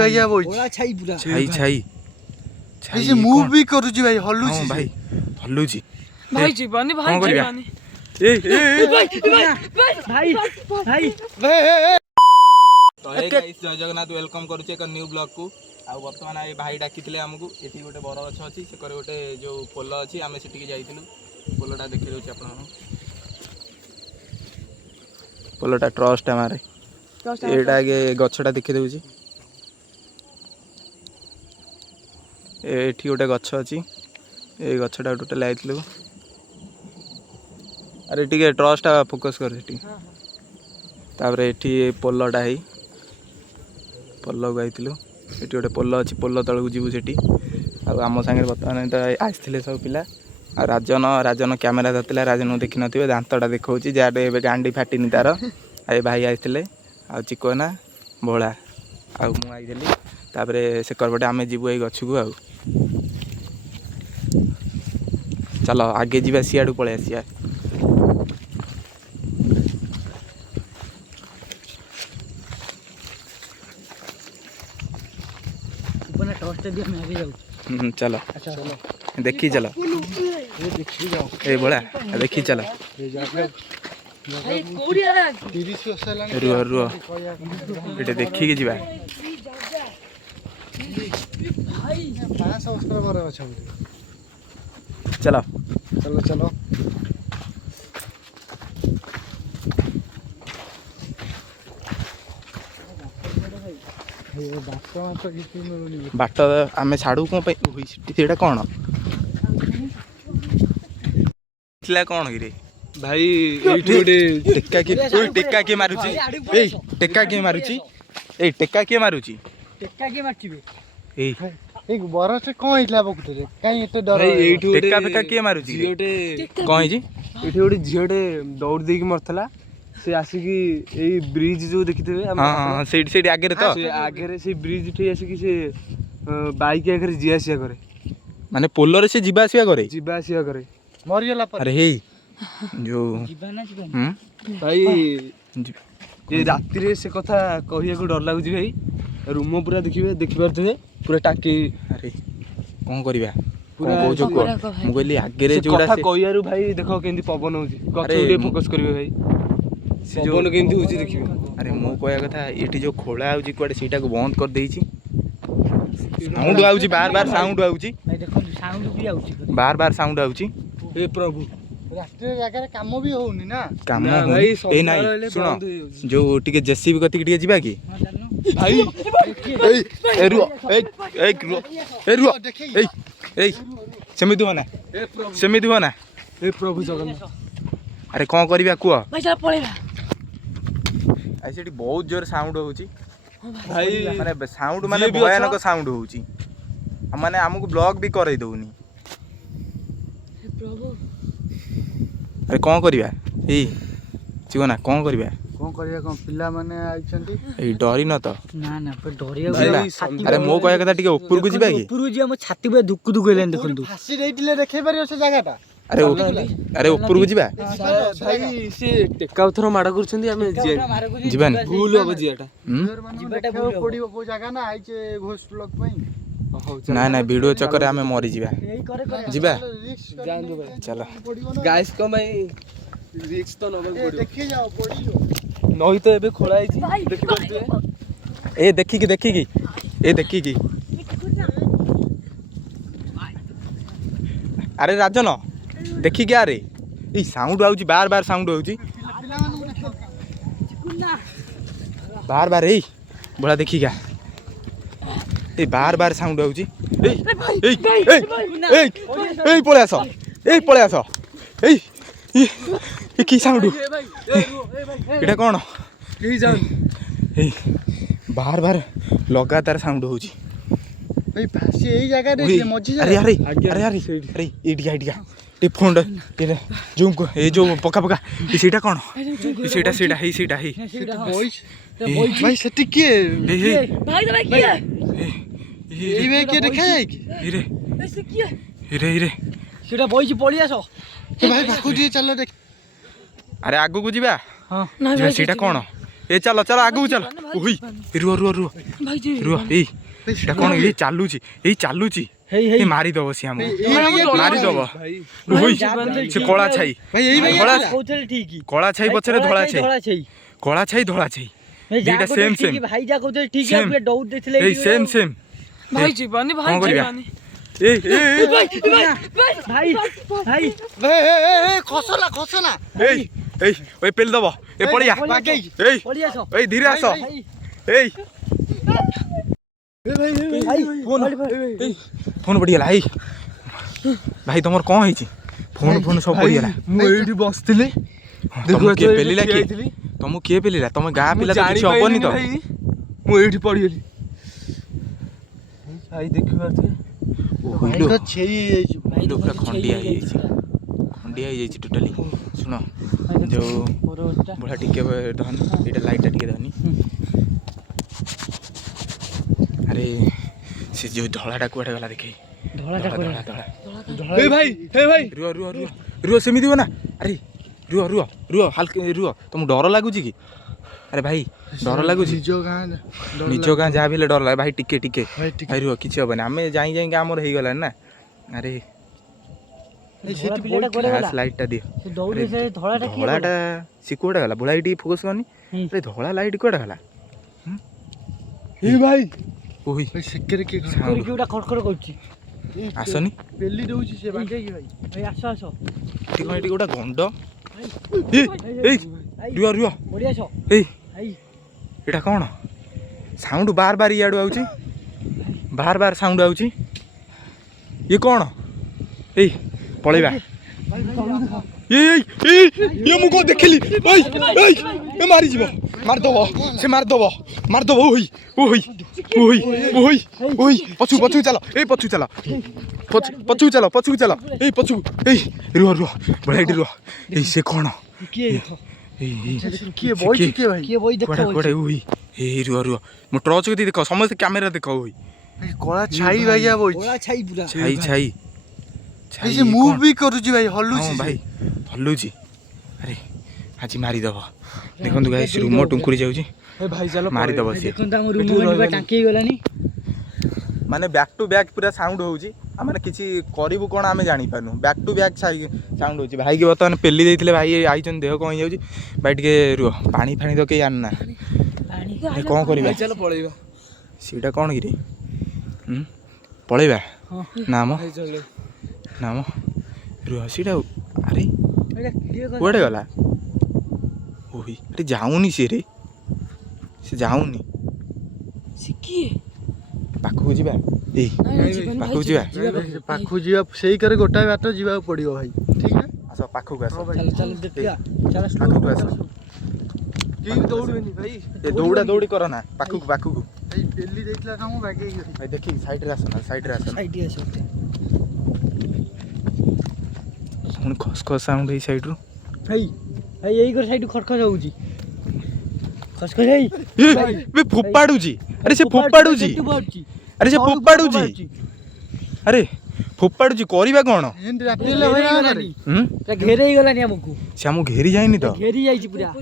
भैया बोल ओला छाई पूरा छाई छाई छाई से मूव भी करूची भाई हल्लुची भाई हल्लुची भाई जीवानी भाई जीवानी ए भाई तो हे गाइस जय जगन्नाथ वेलकम करूचे एक न्यू ब्लॉग को आ वर्तमान ए भाई डाकिथिले हमकु एठी गोटे बर गछ अछि से करे गोटे जो पोल अछि आमे सेठी जाइतिलु पोलटा देखि दउची आपन पोलटा ट्रस्ट हमारे एटा आगे गछटा देखि दउची एठी गोटे गछ अछि ए गछटा टोटल आइतिलु अरे ठीक है ट्रस्ट फोकस कर सेठी तापर एठी पोलटा है पोल को आइलु ये गोटे पोल अच्छी पोल तलू जीवु सेठी आम सागर बर्तमान तो आसते सब पिला आ राजन कैमेरा धरला राजन देखी नो दांतटा देखा जहाँ गांडी फाटिनी तार आ भाई आसते आ चिकोना भोला आईली सेकरपटे आम जीवु ये गछ को चलो आगे जावा सियाड़ू पलि आसिया चलो देखी चलो ए बोला देखी चलो रुह रुह ये देखी के जीवा चलो चलो चलो बाट आम छाड़ू कौन कौन कौन कि भाई टेक्का किए मारुची टेक्का किए मारुची टेक्का किए मारुची बर से कौन होइला बकुतरे काई एते डर टेक्का फेक्का किए मारुची कौन है जी एठी गोटे झीटे दौड़ देकी मरथला से आसिकी ए ब्रिज जो देखिथे हां सेठी आगे रे तो आगे से ब्रिज ठे आसिकी से बाइक आगे जिया सिया करे माने पोल रे से जीवा आसिया करे मर गेला पर अरे हे जो भाई ये राति रे से कथा कहिया को डर लागुची भाई रूम पूरा देखि पारथे पूरा टाकी अरे कौन करिबा पूरा जो को मु कहली आगे रे जोडा से कहियारू भाई देखो केंदी पवन होची कथा उडे फोकस करिवे भाई पवन केंदी होची देखिबे अरे मु कहया कथा एठी जो खोला आउची कोडे सीटा को बंद कर देइची साउंड आउची बार बार साउंड आउची भाई देखो साउंड भी आउची बार बार साउंड आउची हे प्रभु राष्ट्रीय जगह काम भी होउनी ना काम भाई ए नाही सुनो जो टिके जेसीबी कति टिके जिबा की भाई ए रुओ ए रुओ ए सेमिति होना हे प्रभु जगन्नाथ अरे कौन करिबा कुआ भाई चल पळेला आई सेठी बहुत जोर साउंड होउची भाई माने साउंड माने भयानक साउंड होउची माने हमकु ब्लॉग भी करे दउनी प्रभु अरे कौन करिबा ए चिवना कौन करिबा कौन पिला माने आइछंती ए डरी न तो ना ना पर डरिया अरे मो कहया कथा टिके ऊपर को जिबा की ऊपर जी हम छाती पे दुक दुक हेलन देखंतु फासी देइतिले देखै परियो से जगहटा अरे ऊपर को जिबा भाई से टेका उथर माड करछंदी हमें जीवन भूल हो जियाटा जीवाटा पडियो को जगह ना आइचे घोष ब्लॉक पई ना ना वीडियो चक्कर में मरी जीवा जीवा जांदो भाई चलो गाइस को भाई रिस्क तो नबे पड़ियो देखि जाओ पडियो नई तो एबे खोला आइची देखि परते ए देखी की अरे राजन देखी क्या रे ये साउंड आउची बार बार साउंड आउची बार बार ए बड़ा देखी क्या ए बार बार साउंड आउची ए पळे आस ए की साउंड एटा कोन की जान ए बार बार लगातार साउंड होची भाई फासी एई जगह रे मजी अरे इडिया टे फोन टे जूम को ए जो पका ए सीटा कोन सीटा हे बॉयज भाई सेटी के भाई तो भाई किया ए वे के देखा जाय की ऐसे किया रे सेटा बॉयज पळी आसो भाई भाकु जी चलो देख अरे आगु को जीवा हां जीवा सीटा कोन ए चलो चलो आगू चल ओही रुह रुह रुह रुह ए एटा कोन ए चालुची ए मारी दबो सी हम मारी दबो ओही से कोला छाई कोला छाई पछरे धोला छाई कोला छाई धोला छाई दीटा सेम भाई जा कहते ठीक है पूरा दौड़ देथिले ए सेम भाई जीवानी भाई जीवानी ए भाई खसना ए ओए पेल दबो ए पड़िया ए पड़िया सो ए धीरे आसो ए भाई फोन पड़िगला भाई भाई तुमर कौन है फोन सब पड़िगला मु एठी बसथिले देखो के पेलिला के तुम किए पेलिला तुम गाँ पिला तो किसी हबनी तो मु एठी पड़िगली भाई देखि पारथे भाई तो छेई जाई भाई पूरा खंडिया हो जाइए टोटाली सुनो जो बुढ़ा टिके धन ये लाइटा टिके धनी अरे से जो धड़ाटा कुआटे गला देखे ए भाई रुह रुह रुह रुह सेमिति हो ना अरे रुह रुह रुह हल्के रुह तुम डर लगुच कि अरे भाई डर लगुच निज गाँ जहाँ भी डर लगे भाई टिके टिके भाई रुह किसी हेनी आम जाई जाई आमर हो गलानी ना अरे लाइटा दियो धड़ाटा सी कुआटे गला बुढ़ा टी फोकस करनी अरे धड़ा लाइट कुआटे गला ए भाई ओही सेकेरे के कोड़ा खड़खड़ करछि आसनी पेली दउछि से बाके की भाई भाई आसो एटी गोटा गंड ए रुआ रुआ बढ़िया सो ए भाई एटा कौन साउंड बार बार इयाडू आउची बार बार साउंड आउची ये कौन ए पळेबा ये मुको देखली ए मारी जीवो मार दबो ओही पछु चलो ए पछु चलो ए पछु ए रुह बड़ाइटी रुह ए से कौन के बोई के भाई के बोई देखो कोड़े ओही ए रुह मो टॉर्च के देखो समस्त कैमरा देखो ओही कोला छाई भैया बोई कोला छाई पूरा छाई ऐसे मूव भी करूची भाई हल्लुची भाई हल्लुची अरे आज मारी दबो देखंतु गाइस रूम टुंकुरी जाउची ए भाई चलो मारी दबो से देखंतु हम रूम में टांकी गलानी माने बैक टू बैक पूरा साउंड होउची आमे किछि करिवु कोन आमे जानि पानु बैक टू बैक साउंड होउची भाई के बतन पेली देथिले भाई आइचन देह कोन जाउची भाई टिके रुह पानी फानी तो के आनना पानी कोन करबा चलो पळेबा सीटा कोन गिरी पळेबा हां नाम भाई चलो नाम रुह सीटा अरे एटा क्लियर कुआडे गला ओही अरे जाऊनी से रे से जाऊनी सिकी पाखु जिबा ए पाखु जिबा पाखु जीवा सेही करे गोटा बात जीवा पड़ियो भाई ठीक है आसो पाखु को आसो चल चल देखिया चल पाखु को आसो की दौड़बेनी भाई ए दौड़ा करो ना पाखु को भाई पेली देखला ना मु बाके की भाई देखि साइड रे आसो ना साइड आसो सुन खस साउंड ए साइड रो भाई भाई यही कर साइड खड़खड़ होउची खसखस जाई ए बे फोपाडू जी अरे से फोपाडू जी अरे से फोपाडू जी अरे फोपाडू जी करिबा कोन एंड राती ले भाई ना ता घेरे ही गलानी हमकु से हमु घेरी जाइनी तो घेरी जाईची पूरा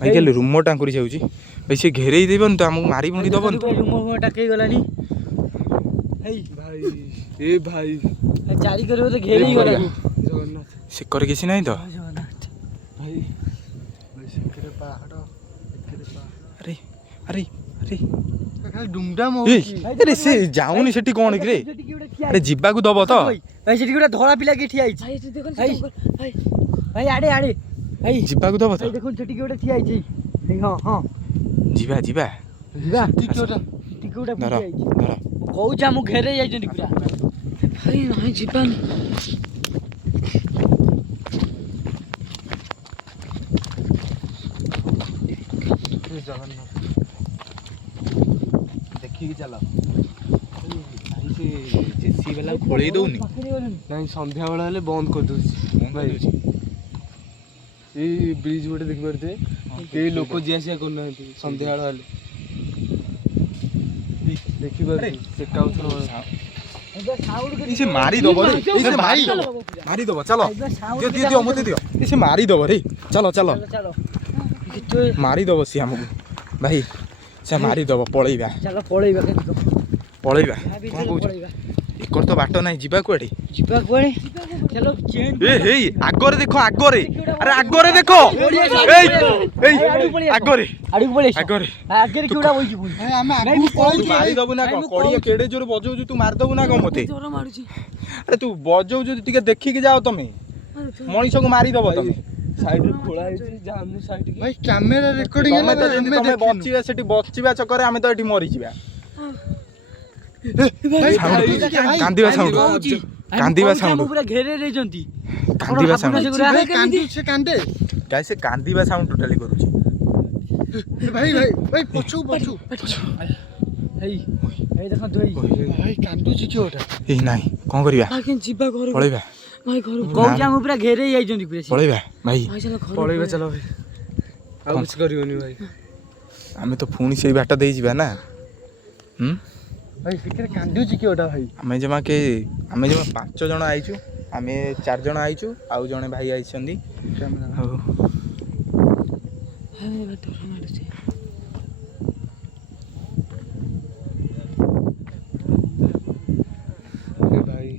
भाई के रूम टांकुरी जाउची भाई से घेरे ही देबन तो हमु मारी मुंडी दबन तो रूम टाके गलानी भाई ए भाई चारी करबो तो घेरे ही गलानी जगन्नाथ से कर किसी नहीं तो भाई सेकेरे पहाड़ सेकेरे पहाड़ अरे अरे अरे खाली डुमडाम ए होची अरे से जाउनी सेठी कोन रे अरे जिब्बा को दबो तो भाई सेठी गोटा धोला पिला के ठिया आइछ भाई देखो भाई भाई आड़े भाई जिब्बा को दबो तो देखो सेठी गोटा ठिया आइछ हां हां जिबा जिबा टिकोटा टिकोटा धर पूरा आइछ धर कहू जा मु घेरे जाइछन पूरा भाई नहीं जिबानी जगन्नाथ देखिए चलो भाई से जेसी वाला खोले दउनी नहीं संध्या बेला हेले बंद कर दोछि भाई ए ब्रिज गोटे देखि परते के लोक जियासिया करना संध्या बेला हेले देखि परते से काउथर इसे मारी दबो रे इसे मारी दबो चलो दियो मते दियो इसे मारी दबो रे चलो चलो चलो ମାରିଦବ ସିଏ ଆମକୁ ଭାଇ ସେ ମାରିଦବ ପଳେଇବା ଚାଲ ପଳେଇବା ପଳେଇବା କ'ଣ କହୁଛ ଏକର ତ ବାଟ ନାହିଁ ଯିବା କୁଆଡ଼େ ଯିବା କୁଆଡ଼େ ଚାଲ ଏ ହେଇ ଆଗରେ ଦେଖ ଆଗରେ ଆରେ ଆଗରେ ଦେଖ ଏଇ ଏଇ ଆଗରେ ଆଡକୁ ପଳେଇ ଆଗରେ ଆଗରେ କିଉଡା ବଇଛି ପୁଣି ଭାଇ ଆମେ ଆଗକୁ ପଳଉଛୁ ମାରିଦବୁ ନା କ'ଣ କଡ଼ିଆ କେଡ଼େ ଜୋରେ ବଜଉଛୁ ତୁ ମାରିଦବୁ ନା କ'ଣ ମତେ ଆରେ ତୁ ବଜଉଛୁ ଟିକେ ଦେଖିକି ଯାଅ ତମେ ମଣିଷକୁ ମାରିଦବ ତମେ ସାଇଡରେ ଖୋଳା ହେଇଛି ଯାଉନି ସାଇଡ୍ ଭାଇ କ୍ୟାମେରା ରେକର୍ଡିଂ ତମେ ତ ଯେମିତି ତମେ ବଞ୍ଚିବା ସେଠି ବଞ୍ଚିବା ଚକରେ ଆମେ ତ ଏଠି ମରିଯିବା କାନ୍ଦିବା ସାଉଣ୍ଡ କାନ୍ଦିବା ସାଉଣ୍ଡ ପୁରା ଘେରେ ଦେଇଛନ୍ତି କାନ୍ଦିବା ସାଉଣ୍ଡ ସେ କାନ୍ଦେ ଗାଇ ସେ କାନ୍ଦିବା ସାଉଣ୍ଡ ଟୋଟାଲି କରୁଛି ଭାଇ ଭାଇ ଭାଇ ପଛୁ ହେଇ ହେଇ ଦେଖ ଧୋଇ ଭାଇ କାନ୍ଦୁଛି କି ଓଟା ଏଇ ନାଇଁ କ'ଣ କରିବା ଯିବା ଘର ପଳେଇବା ଭାଇ ଘର କହୁଛି ଆମ ପୁରା ଘେରେ ଯାଇଛନ୍ତି ପୁରା ପଳେଇବା ଭାଇ ପଳେଇବା ଚାଲ ଭାଇ ଆଉ କିଛି କରିବନି ଭାଇ ଆମେ ତ ପୁଣି ସେଇ ବାଟ ଦେଇ ଯିବା ନା ଭାଇ ସେଥିରେ କାନ୍ଦୁଛି କି ଓଟା ଭାଇ ଆମେ ଜମା 5 ଜଣ ଆଇଛୁ ଆମେ 4 ଜଣ ଆଇଛୁ ଆଉ ଜଣେ ଭାଇ ଆଇଛନ୍ତି ଆଉ ଭାଇ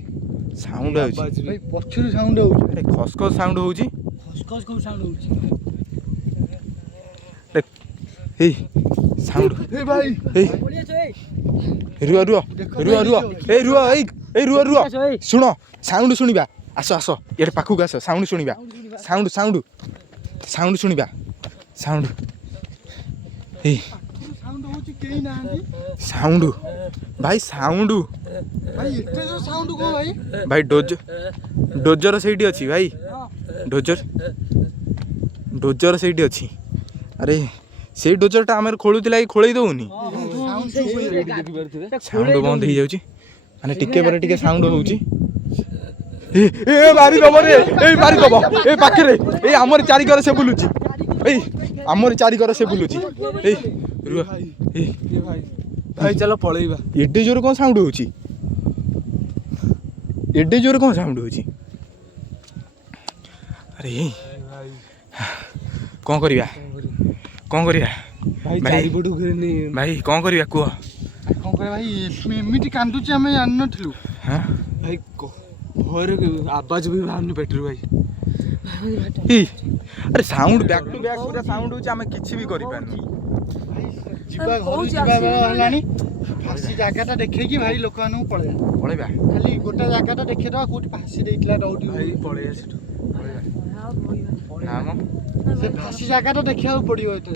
ସାଉଣ୍ଡ ଆଉଛି ଭାଇ ପଛରୁ ସାଉଣ୍ଡ ହଉଛି ଆରେ ଖସଖସ ସାଉଣ୍ଡ ହଉଛି ଖସଖସ କୋଉ ସାଉଣ୍ଡ ହଉଛି ଏଇ ସାଉଣ୍ଡ ଏ ଭାଇ ଏଇ ରୁହ ଶୁଣ ସାଉଣ୍ଡ ଶୁଣିବା ଆସ ଇଆଡ଼େ ପାଖକୁ ଆସ ସାଉଣ୍ଡ ଶୁଣିବା ସାଉଣ୍ଡ ଶୁଣିବା ସାଉଣ୍ଡ ଏଇ ସାଉଣ୍ଡ ହଉଛି କେହି ନାହାନ୍ତି ସାଉଣ୍ଡ ଭାଇ ସାଉଣ୍ଡ ଭାଇ ଏତେ ଜୋର ସାଉଣ୍ଡ କଣ ଭାଇ ଭାଇ ଡୋଜର ସେଇଠି ଅଛି ଭାଇ ଡୋଜର ସେଇଠି ଅଛି ଆରେ ସେଇ ଡୋଜରଟା ଆମର ଖୋଳୁଥିଲା କି ଖୋଳେଇ ଦଉନି ସାଉଣ୍ଡ ବନ୍ଦ ହେଇଯାଉଛି ମାନେ ଟିକେ ପରେ ଟିକେ ସାଉଣ୍ଡ ହଉଛି ମାରିଦବ ରେ ଏଇ ମାରିଦବ ଏଇ ପାଖରେ ଏଇ ଆମର ଚାରିକର ସେ ବୁଲୁଛି ଏଇ ଆମର ଚାରିକର ସେ ବୁଲୁଛି ଏଇ ରୁହ ଏଇ ଭାଇ ଚାଲ ପଳେଇବା ଏଡେ ଜୋରେ କ'ଣ ସାଉଣ୍ଡ ହଉଛି ଆରେ କ'ଣ କରିବା ଭାଇ ଚାରିପଟୁ ଘେରେନି ଭାଇ କ'ଣ କରିବା କୁହ କଣ କରିବା ଭାଇ ଏମିତି କାନ୍ଦୁଛି ଆମେ ଜାଣିନଥିଲୁ ଭାଇ ଭୟରେ ଆବାଜ ବି ବାହାରୁନି ପେଟରୁ ଭାଇ ଆରେ ସାଉଣ୍ଡ ବ୍ୟାକ୍ ଟୁ ବ୍ୟାକ୍ ପୁରା ସାଉଣ୍ଡ ହଉଛି ଆମେ କିଛି ବି କରିପାରୁନୁ ଯିବା ଘରୁ ଯିବା ବେଳ ହେଲାଣି ଫାସି ଜାଗାଟା ଦେଖେଇକି ଭାଇ ଲୋକମାନଙ୍କୁ ପଳେଇବା ଖାଲି ଗୋଟେ ଜାଗାଟା ଦେଖେଇଦବା କୋଉଠି ଫାସି ଦେଇଥିଲା ଡଉଟି ଭାଇ ପଳେଇବା ସେଠୁ ସେ ଫାସି ଜାଗାଟା ଦେଖିବାକୁ ପଡିବ ଏତେ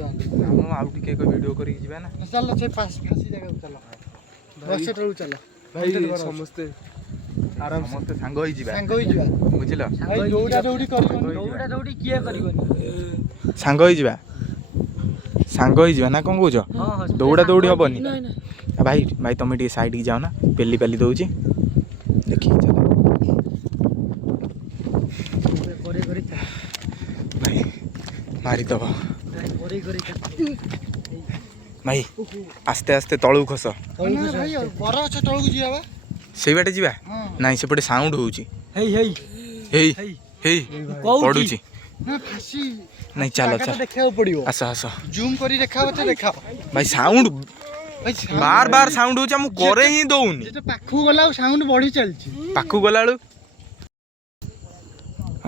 ଆଉ ଟିକେ ଭିଡ଼ିଓ କରିକି ଯିବା ନା ଚାଲ ସେ ଫାସି ଜାଗାକୁ ଚାଲ ସେଠାରୁ ଚାଲ ଭାଇ ସମସ୍ତେ ସମସ୍ତେ ସାଙ୍ଗ ହେଇଯିବା ବୁଝିଲ ଭାଇ ଦୌଡ଼ା ଦୌଡ଼ି କରିବନି ଦୌଡ଼ି କିଏ କରିବନି ସାଙ୍ଗ ହେଇଯିବା ନା କ'ଣ କହୁଛ ଦୌଡ଼ା ଦୌଡ଼ି ହବନି ଭାଇ ତମେ ଟିକେ ସାଇଡ୍କି ଯାଅ ନା ପେଲି ଦଉଛି ଦେଖିକି ଚାଲ ଭାଇ ମାରିଦବ ଭାଇ ଆସ୍ତେ ଆସ୍ତେ ତଳକୁ ଖସ ବରଗଛ ତଳକୁ ଯିବା ସେଇ ବାଟେ ଯିବା ନାଇଁ ସେପଟେ ସାଉଣ୍ଡ ହଉଛି ହେଇ ପଡୁଛି ନାଇଁ ଚାଲ ଦେଖିବାକୁ ପଡିବ ଆସ ଜୁମ୍ କରି ଦେଖାଅ ଭାଇ ସାଉଣ୍ଡ ବାର ସାଉଣ୍ଡ ହଉଛି ଆମକୁ କରେ ହିଁ ଦଉନି ପାଖକୁ ଗଲା ସାଉଣ୍ଡ ବଢି ଚାଲିଛି ପାଖକୁ ଗଲା ବେଳୁ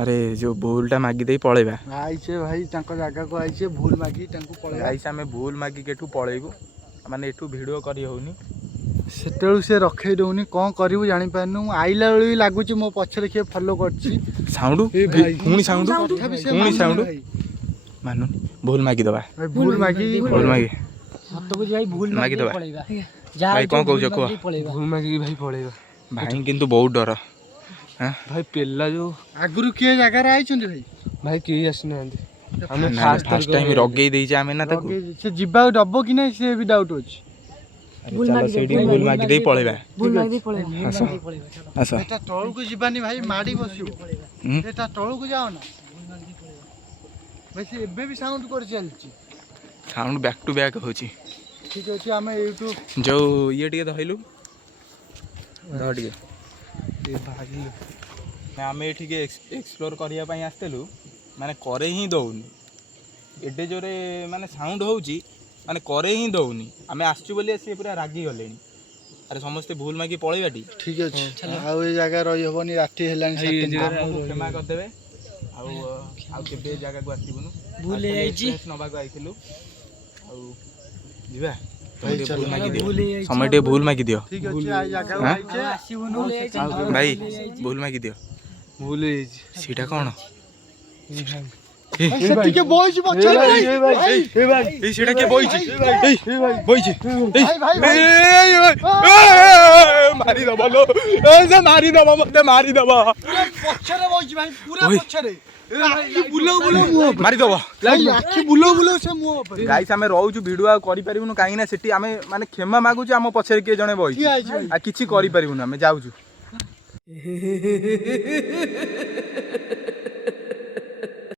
ଆରେ ଯୋଉ ଭୁଲଟା ମାଗି ଦେଇ ପଳେଇବା ଆଇଛେ ଭାଇ ତାଙ୍କ ଜାଗାକୁ ଆଇଛେ ଭୁଲ ମାଗି ତାଙ୍କୁ ପଳେଇବା ଆଇଛେ ଆମେ ଭୁଲ ମାଗିକି ଏଠୁ ପଳେଇବୁ ମାନେ ଏଠୁ ଭିଡ଼ିଓ କରି ହଉନି ସେତେବେଳୁ ସେ ରଖେଇ ଦଉନି କ'ଣ କରିବୁ ଜାଣିପାରୁନୁ ମୁଁ ଆଇଲା ବେଳୁ ବି ଲାଗୁଛି ମୋ ପଛରେ କିଏ ଫଲୋ କରୁଛି ସାଉଣ୍ଡ ପୁଣି ସାଉଣ୍ଡ ମାନୁନି ଭୁଲ ମାଗିଦବା ଭୁଲ ମାଗି ଭୁଲ ମାଗିଦବା ଭାଇ କ'ଣ କହୁଛ କୁହ ଭୁଲ ମାଗିକି ଭାଇ ପଳେଇବା ଭାଇ କିନ୍ତୁ ବହୁତ ଡର ଭାଇ ପିଲା ଯୋଉ ଆଗରୁ କିଏ ଜାଗାରେ ଆଇଛନ୍ତି ଭାଇ କେହି ଆସିନାହାନ୍ତି ଆମେ ଫାଷ୍ଟ ଟାଇମ ରଗେଇ ଦେଇଛେ ଆମେ ନା ତାକୁ ସେ ଯିବାକୁ ଦବ କି ନାହିଁ ସେ ବି ଡାଉଟ୍ ଅଛି ଚାଲ ସେଇଠି ଭୁଲ ମାଗି ଦେଇ ପଳେଇବା ଆସ ଏଟା ତଳକୁ ଯିବାନି ଭାଇ ମାଡ଼ି ବସିବ ଏଟା ତଳକୁ ଯାଅ ନା ଭାଇ ସେ ଏବେ ବି ସାଉଣ୍ଡ କରି ଚାଲିଛି ସାଉଣ୍ଡ ବ୍ୟାକ୍ ଟୁ ବ୍ୟାକ୍ ହଉଛି ଠିକ ଅଛି ଆମେ ଏଇଠୁ ଯୋଉ ଇଏ ଟିକେ ଧଇଲୁ ଟିକେ ଆମେ ଏଠିକି ଏକ୍ସପ୍ଲୋର କରିବା ପାଇଁ ଆସିଥିଲୁ ମାନେ କରେ ହିଁ ଦଉନି एडे जोरे माने साउंड होउची माने करे ही दउनी आमे आसचु बोली से पूरा रागी गलेनी अरे समस्ते भूल मागी पळैबाटी ठीक अछि आउ ए जगह रही होबनी राती हेलानी क्षमा कर देबे आउ केबे जगह को आसीबुनु भूल आइची नबाको आइथिलु आउ जिबा भाई चलो समय टे भूल मागी दियो ठीक अछि आ जगह आइचे आसीबुनु भाई भूल मागी दियो भूल सीटा कोन सेठी के बॉयज बच्चा भाई ए सीटा के बॉयज बॉयज भाई मारी दबो लो ए से मारी दबो मते मारी दबो पछरे बॉयज भाई पूरा पछरे बुलो बुलो मुह मारी दबो आखि बुलो बुलो से मुंह पर गाइस आमे रहउछु वीडियो आ करि परिबुनु काई ना सेठी आमे माने क्षमा मागुछु आम पछरे के जणे बॉयज आ किछि करि परिबुनु आमे जाउछु